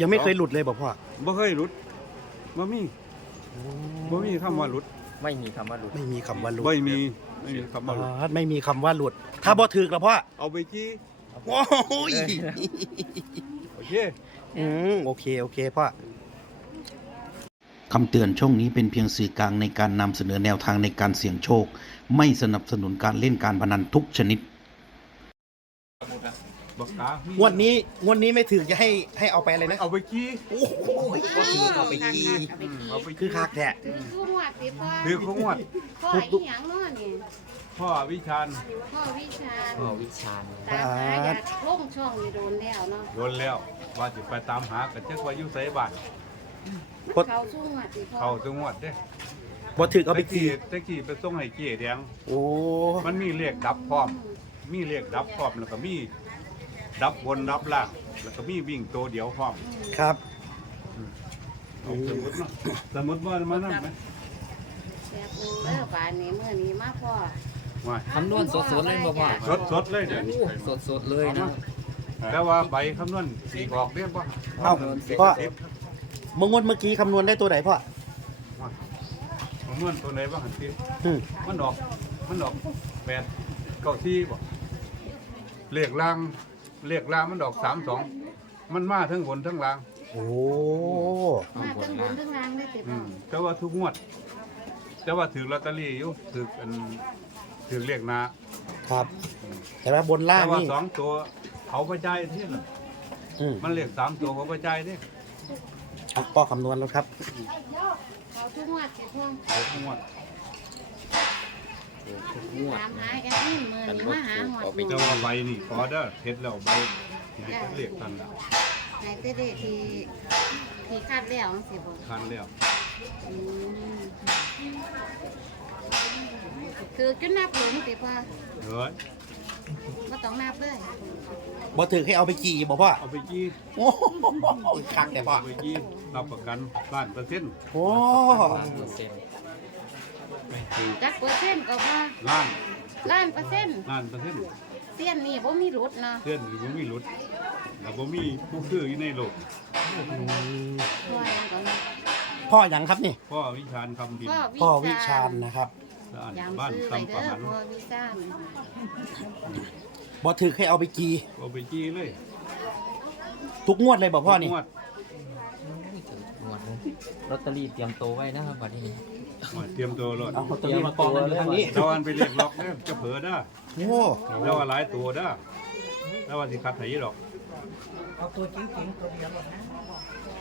ยังไม่เคยหลุดเลยบอกพ่อบ่เคยหลุดบ่มีบ่มีคำว่าหลุดไม่มีคำว่าหลุดไม่มีคำว่าหลุดบ่มีไม่มีคำว่าหลุดอ่าไม่มีคำว่าหลุด ถ้าบ่ถึกแล้วพ่อเอาไปจี้โอ้ยโอเคอืมโอเคโอเคพ่อ คำเตือนช่องนี้เป็นเพียงสื่อกลางในการนำเสนอแนวทางในการเสี่ยงโชค ไม่สนับสนุนการเล่นการพนันทุกชนิด บักกางวดนี้งวดนี้ไม่ถึกจะให้ให้เอาไปอะไรนะเอาไปจี้โอ้โหเอาไปกีเอาไปคือคักแท้ถือคู่หวดสิพ่อถือของวัดพ่ออีหยังเนาะนี่พ่อวิชาญพ่อวิชาญพ่อวิชาญตามหาอยากลงช่องนี่โดนแล้วเนาะโดนแล้วว่าสิไปตามหากันจักว่าอยู่ไสบ้านมันเขาสู้หวดสิพ่อเข้าจังหวัดเด้บ่ถึกเอาไปตะกีกี้ตะกี้ไปส่งให้เจ๊แดงโอ้มันมีเลขดับพร้อม มีเลขดับพร้อมแล้วก็มี ดับบนดับล่างแล้วก็มีวิ่งตัวเดียวพร้อมครับ เอาสมมติเนาะสมมติว่ามานั่นไหมแซ่บหนึงเด้อบานนี้มื้อนี้มาพ่อว่าคำนวณสดๆเลยบ่พ่อ สดสดๆเลยเดี๋ยวนี้ สดสดๆเลยนะ แต่ว่าใบคำนวณสีออกเรียบว่าเอ้าพ่อ เมื่องวดเมื่อกี้คำนวณได้ตัวไหนพ่อ คำนวณตัวไหนบ้างหันทีอืม มันออก มันออกแปดเก้าที่บ่เลขล่าง เลขล่างมันออกสามสองมันมาทั้งบนทั้งล่างโอ้มาตั้งบนตั้งล่างได้สิอืพ่อมแต่ว่าทุกงวด แต่ว่าถือลอตเตอรี่อยู่ถืออันถือเลขหนาครับ แต่ว่าบนล่าแต่งว่านี่สองตัวเขาประจายที่น่ะอืมมันเลขสามตัวเขาประจายที่อะพ่อคำนวณแล้วครับ เขาทุกหวดสิพ่อเขาทุกงวดทุก งวดตามหาแอดมินมื้อนี้มาหาหวดเอาไปหแต่นูว่าใบนี่พอเด้อเฮ็ดแล้วใบให้เขาเรียกทันละในเต้เดที่ที่คาดแล้วจังซี่บ่ทันแล้วอืมคือจนนับหลงสิพ่อเฮ้ยบ่ต้องนับเลยบ่ถึกให้เอาไปกี่บอกพ่อเอาไปจี้โอ้โหคักแต่พ่อเอาไปจี้รับประกันล้านเปอร์เซ็นต์โอ้ล้านเปอร์เซ็นต์ จักเปอร์เซ็นต์ก็ว่าล้านล้านเปอร์เซ็นต์ล้านเปอร์เซ็นต์เสี้ยนนี่บ่มีรุดเนาะเส้นหรือบ่มีหลุดแล้วบ่มีผู้คืออยู่ในโลกพ่อยังก็เนาะพ่อหยังครับนี่ พ่อวิชาญคำบินพ่อพ่อวิวิชาญนะครับสะอาดยามบ้านซื้อไปซ้ำประเด้อหันพ่อวิชาญบ่ถึกให้เอาไปกี่เอาไปจี้เลยทุกงวดเลยบอกพ่อนี่งวด งวดนะลอตเตอรี่เตรียมโตวไว้นะครับบัดนี้งวด เตรียมตัวรถเอาลอตเตอรี่มากองกันอยู่ทางนี้เจ้าอันไปเรียกล็อกเด้อจะเผลอเด้อโอ้เจ้าว่าหลายตัวเด้อแล้วว่าสิคัดให้ดอกเอาตัวจริงๆตัวเดียวหรอกนะ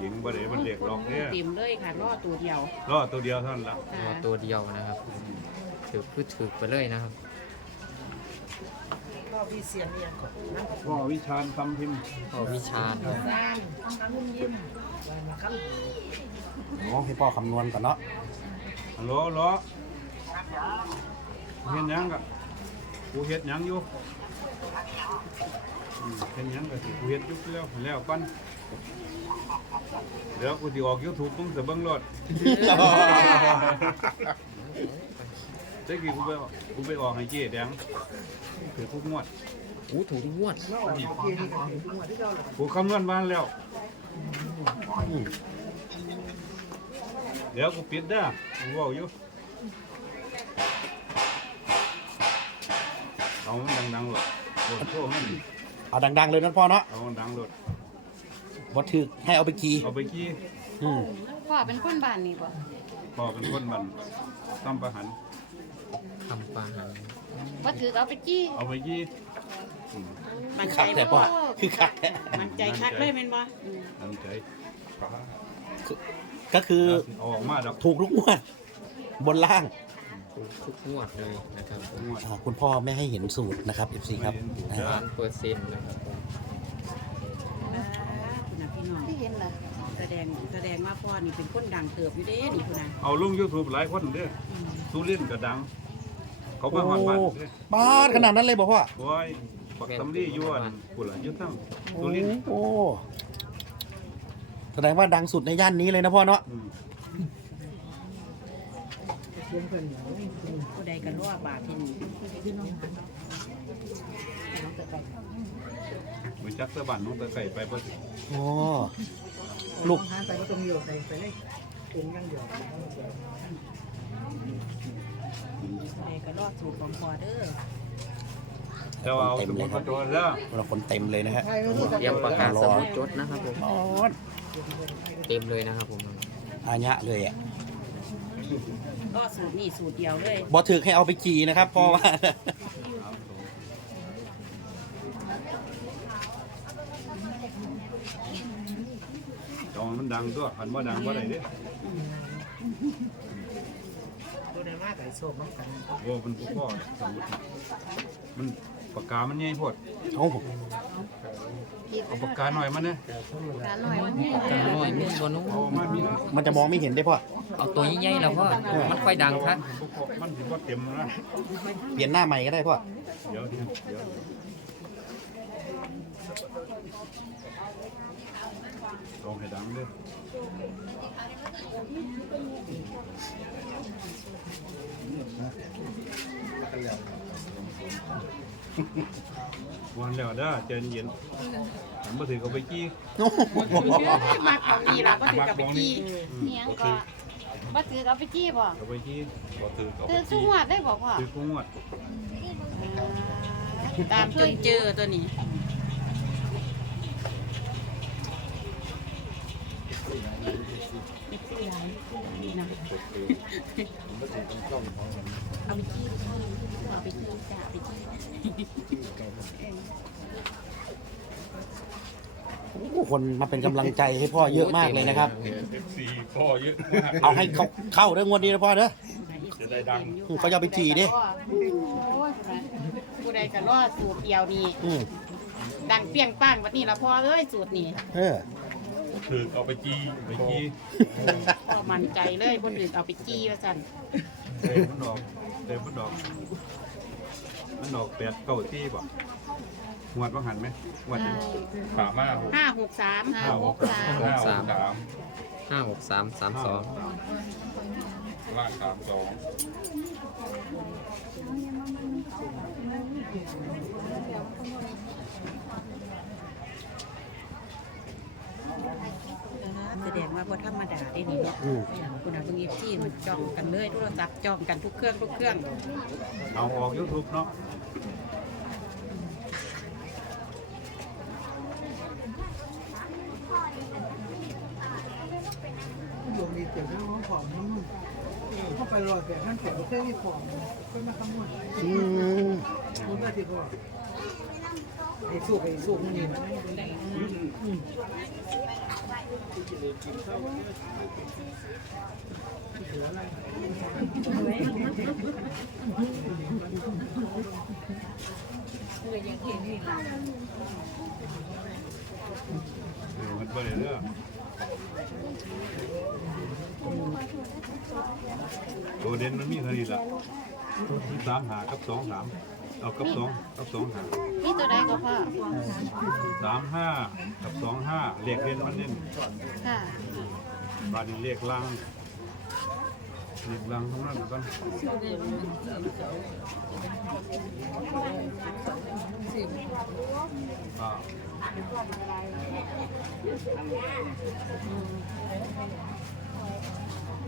หญิงบ่ได้มันเรียกล็อกเด้อติ่มเลยค่ะรอตัวเดียวรอตัวเดียวเท่านั้นละรอตัวเดียวนะครับถือคือถือไปเลยนะครับรอพี่เสียงเนี่ยก่อนนะพ่อวิชาญคำพิมพ์พ่อวิชาญด้านทำยิ้มยิ้มครับโหให้พ่อคำนวณก่อนเนาะ ฮัลโหลฮัลโหลเฮ็ดหยังกะกูเฮ็ดหยังอยู่อืมเฮ็ดหยังก็สิกูเฮ็ดอยู่แล้วแล้วก่อนเดี๋ยวกูสิออก YouTube มึงจะเบิ่งรถเจ๊กี้กูไปกูไปออกให้เจ๊แดงถือทุกงวดอู้ถูกทุกงวดกูคำนวณมาแล้วเดี๋ยวกูปิดเด้อกูเว้าอยู่เอามันดังๆหลดโอ้โหมันเอาดัง ๆ เลยนะพ่อเนาะเอามันดังหลดบ่ถึกให้เอาไปกี่เอาไปกี้อืมพ่อเป็นคนบ้านนี่บ่พ่อเป็นคนมันตั้มประหัน ทำปลาหันบ่ถือเอาไปจี้เอาไปกี้อืมมันใจคักแต่บ่พ่อคือคักแต่มันใจคักเลยแม่นบ่นั่นใจก็คือ เอาออกมาดอกถูกทุกงวด บนล่างถูกทุกงวดเลยนะครับงวดอ่าคุณพ่อไม่ให้เห็นสูตรนะครับ FC ครับไม่เห็นสูตรอ่าล้านเปอร์เซ็นต์นะครับคุณนะพี่น้องที่เห็นล่ะแสดงแสดงว่าพ่อนี่เป็นคนดังเติบอยู่เด้นี่คุณนะเอาลง YouTube หลายคนเด้อสุรินทร์ก็ดัง เขามาฮอดบ้านเด้อบ้านขนาดนั้นเลยบอกพ่อโอ้ยบักตำลีอยวนกุหลาบยุทธังสุรินทร์โอ้แส ดงว่าดังสุดในย่านนี้เลยนะพ่อเนาะอืมผู้ใดกันรอบาทที่นี่พี่น้องเหมือนจักสะบันน้องตะไก่ไปบ่ถึงโอ้ลูกหาใส่ก็ต้องเดียวใส่ใส่ในถุงอยังเดียวแม่ก็รอดสูตรของพ่อเด้อแต่ว่าเอาสมุดมาตัวแล้วเราคนเต็มเลยนะฮะ ใช่ก็คือเตรียมประกาศสมุดจดนะครับผม อ๋อ เต็มเลยนะครับผมอาญะเลยอะรอดสูตรนี่สูตรเดียวเลยบอถึกให้เอาไปจีนะครับเพราะว่า จองมันดังตัวคันว่าดังว่าไรเด้ตัวใดมากไก่โซบมันกันโอ้มันพ่อสมุดมัน ปากกามันใหญ่โพดโอ้โหเอาปากกาหน่อยมาเนี่ยการหน่อยวันนี้จังน้อยมีบนุ้เอามามีมันจะมองไม่เห็นได้พ่อ เอาตัวใหญ่ๆแล้วพ่อมันค่อยดังครับมันถือว่าเต็มนะเปลี่ยนหน้าใหม่ก็ได้พ่อ เดี๋ยวเดี๋ยวเดี๋ยวลองให้ดังเลย วันแล้วเด้อใจเย็นผมมาถือเขาไปกี้โอ้โหมากของนี่ล่ะก็ถือกับไปกี้เนียงก็บ่ถือเอาไปจี้บ่เขาไปกี้บ่ถือเขาไปถือสุกี้งวดได้บ่พ่อถือกุ้งวดตามจนเจอตัวนี้ เอาไปจี้เอาไปจี้จ้าเอาไปจี้โอ้โหคนมาเป็นกำลังใจให้พ่อเยอะมากเลยนะครับ เอฟซีพ่อเยอะมากเอาให้เขาเข้าเรื่องวันนี้นะพ่อเด้อ จะได้ดังเขาจะเอาไปจีดิ ผู้ใดก็รอดสูตรเดียวนี่อืมดังเปรี้ยงป้างวันนี้ละพ่อเอ้ยสูตรนี่เออ ถือเอาไปจี้ไปจี้พ่อมั่นใจเลยคนอื่นเอาไปจี้ว่าสั่นเต็มมันดอกเต็มมันดอก มันดอกแปดเก้าจี้ป่ะหวดว่าหันไหมหวดขามาหกห้าหกสามห้าหกสามห้าหกสามห้าหกสามสามสองล่างสามสอง แสดงว่าพอธรรมดาได้นี่เนาะอืม คุณอาเพิ่งเอฟซีมันจ้องกันเลยโทรศัพท์จ้องกันทุกเครื่องทุกเครื่องเอาออกยูทูบเนาะดวงดีเกี่ยวกับน้องผอมมันเข้าไปรอแต่ท่านเกี่ยวกับเครื่องที่ผอมเพื่อมาคำนวณอืมคุณก็ที่พ่อไอ้สู้ไอ้สู้มันนี่นะเออ มันไปเลยเด้อตัวเด่นมันมีเท่านี้ละสามหากับสองสาม เอากับสองกับสองหานี่ตัวใดก็พอสามห้ากับสองห้าเลขเล่นมันเล่นค่ะบาดนีเลขล่างเลขล่างทั้งนั้นเหนกันอ่า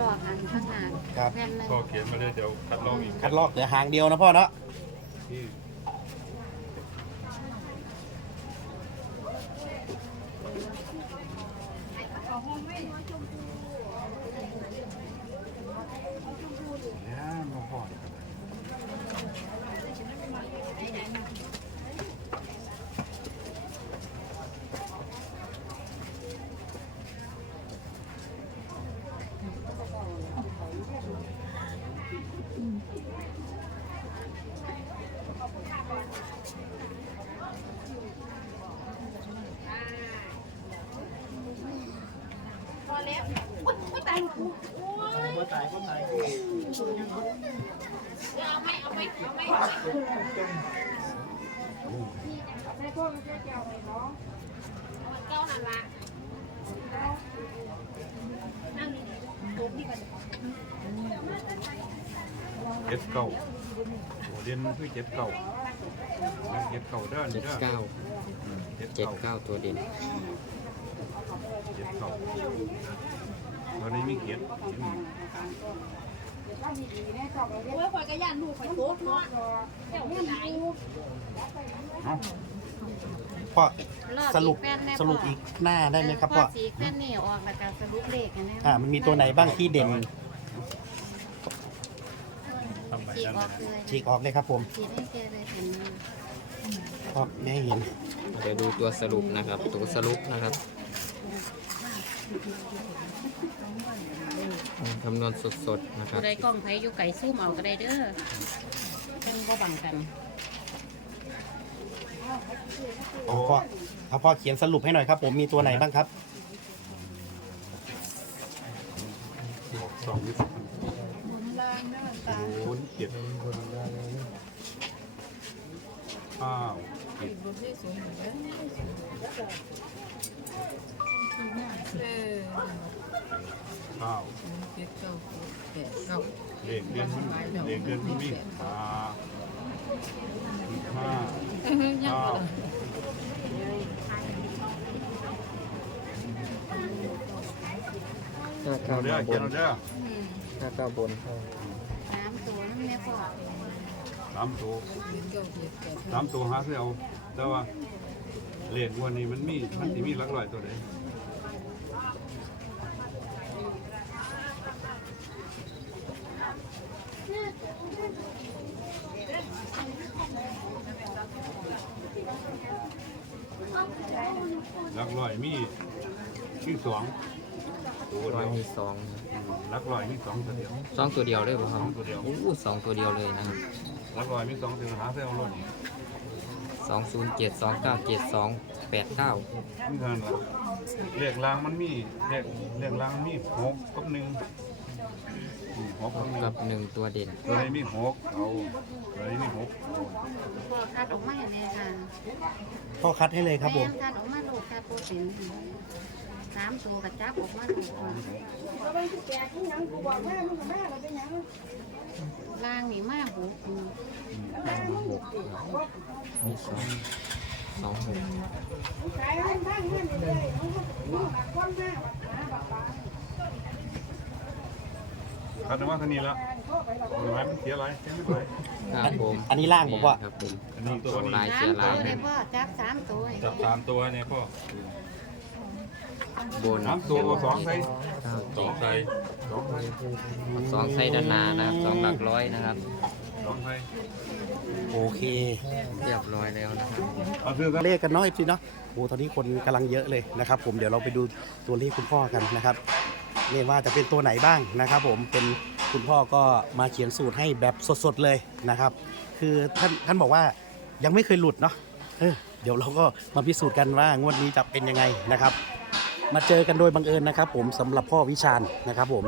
ลอกอันข้างหน้าครับแผ่นหนึงก็เขียนมาเลยเดี๋ยวคัดลองอีกคัดลอกเหลือหางเดียวนะพ่อเนาะ ที่ เจ็ดเก่าโอ้เรียนมันคือเจ็ดเก่าเจ็ดเก่าเด้อเจ็นี่ดเด้อเก้าเจ็ดเจ็ดเก่าเก้าตัวเด่นเจ็ดเก่าตอนนี้มีเขียนเนาะพ่อลอกสรุปอีกแผ่นแน่สรุปอีกหน้าได้ไหมครับเอพ่ออสีแผ่นนี่ออกแล้วก็สรุปเลขกันนะอ่ามันมีตัวไหนบ้างที่เด่นทำไปสีนั่นออนะกเลยฉีกออกเลยครับผมสีให้แกเลยเห็นไหมพ่อไม่ให้เห็นเดี๋ยวดูตัวสรุปนะครับ ตัวสรุปนะครับ คำนวณสดๆ นะครับ ผู้ใดกล้องไผอยู่ไก่ซูมเอาก็ได้เด้อเพิ่นบ่บังกัน เอาพ่อเอาพ่อเขียนสรุปให้หน่อยครับ ผมมีตัวไหนบ้างครับ สองยี่สิบศูนย์เจ็ดอ้าว เจ็ดเก้าเลขเดือนมันเลขเดือนมันมีห้าห้าเก้าห้าเอาเก้าเด้อมาบเขียนเอาเด้อห้าเก้าบนสามตัวนั่นแม่พ่อสามตัวสามตัวหาเสียเอาแต่ว่าเลขงวันนี้มันมีมันสิมีหลักร้อยตัวเดียวหลักร้อยมีมี สองตัวร้อเดียยวมีสองหลักร้อยมีสองตัวเดียว สองตัวเดียวเลยป่ะคสรัอบงตัวเดียว โอ้สองตัวเดียวเลยนะครับหลักร้อยมีสองตัวหาเสียเอาล้นสองศูนย์เจ็ดสองเก้าเจ็ดสองแปดเก้านี่เท่านั้นละเลขรางมันมีเลขเลขรางมันมีหกกับหนึ่งอืมหกกับหนึ่งกับหนึ่งตัวเด่นตัวไหนมีหกเอาตัวไหนมีหกเอาพ่อคัดออกมาให้แน่ค่ะพ่อคัดให้เลยครับผม แม่นคัดออกมาโลกคัดโปรตีน สามตัวกระจับออกมาถูกล่างนี่มาหูอืมหกมีสองสองหกคัดออกมาเท่านี้ละเอาไว้มันเสียอะไรเสียไม่ไหวครับผมอันนี้ล่างผมว่า ครับผมอันนี้ตัวนี้ลายสาเสีมยตัลาวยเลยพ่อจับสามตัวจับสามตัวเนี่ยพ่อ บนสามตัวเอาสองใส่เก้าสองใส่สองใส่สองไส้ด้านหน้านะครับสองหลักร้อยนะครับ สองใส่โอเคเรียบร้อยแล้วนะครับเอาเสื้อกันเลขกันเนาะพี่เนาะโอ้ตอนนี้คนกำลังเยอะเลยนะครับ ผมเดี๋ยวเราไปดูตัวเลขคุณพ่อกันนะครับเรียกว่าจะเป็นตัวไหนบ้างนะครับ ผมเป็นคุณพ่อก็มาเขียนสูตรให้แบบสดๆเลยนะครับ คือท่านท่านบอกว่ายังไม่เคยหลุดเนาะเออเดี๋ยวเราก็มาพิสูจน์กันว่างวดนี้จะเป็นยังไงนะครับ มาเจอกันโดยบังเอิญนะครับ ผมสำหรับพ่อวิชาญนะครับผม